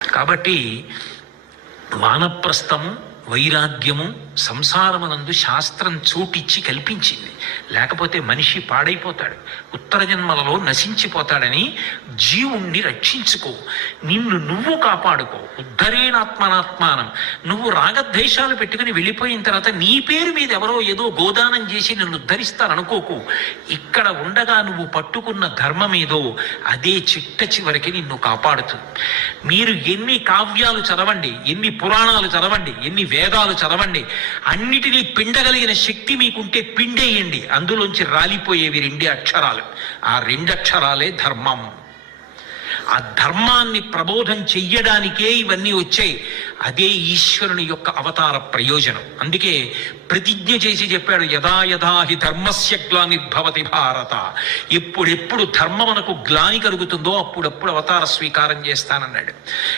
కాబట్టి వానప్రస్థము వైరాగ్యము సంసారమునందు శాస్త్రం చోటిచ్చి కల్పించింది. లేకపోతే మనిషి పాడైపోతాడు. ఉత్తర జన్మలలో నశించిపోతాడని జీవుణ్ణి రక్షించుకో. నిన్ను నువ్వు కాపాడుకో. ఉద్ధరేణాత్మనాత్మానం. నువ్వు రాగద్వేషాలు పెట్టుకుని వెళ్ళిపోయిన తర్వాత నీ పేరు మీద ఎవరో ఏదో గోదానం చేసి నిన్ను ఉద్ధరిస్తారనుకోకు. ఇక్కడ ఉండగా నువ్వు పట్టుకున్న ధర్మం ఏదో అదే చిట్ట చివరికి నిన్ను కాపాడుతుంది. మీరు ఎన్ని కావ్యాలు చదవండి ఎన్ని పురాణాలు చదవండి ఎన్ని వేదాలు చదవండి. అన్నిటినీ పిండగలిగిన శక్తి మీకుంటే పిండేయండి. అందులోంచి రాలిపోయేవి రెండు అక్షరాలు. ఆ రెండు అక్షరాలే ధర్మం. ఆ ధర్మాన్ని ప్రబోధం చెయ్యడానికే ఇవన్నీ వచ్చాయి. అదే ఈశ్వరుని యొక్క అవతార ప్రయోజనం. అందుకే ప్రతిజ్ఞ చేసి చెప్పాడు యదా యదా హి ధర్మస్య గ్లానిర్భవతి భారత. ఎప్పుడెప్పుడు ధర్మమునకు గ్లాని కలుగుతుందో అప్పుడప్పుడు అవతార స్వీకారం చేస్తానన్నాడు.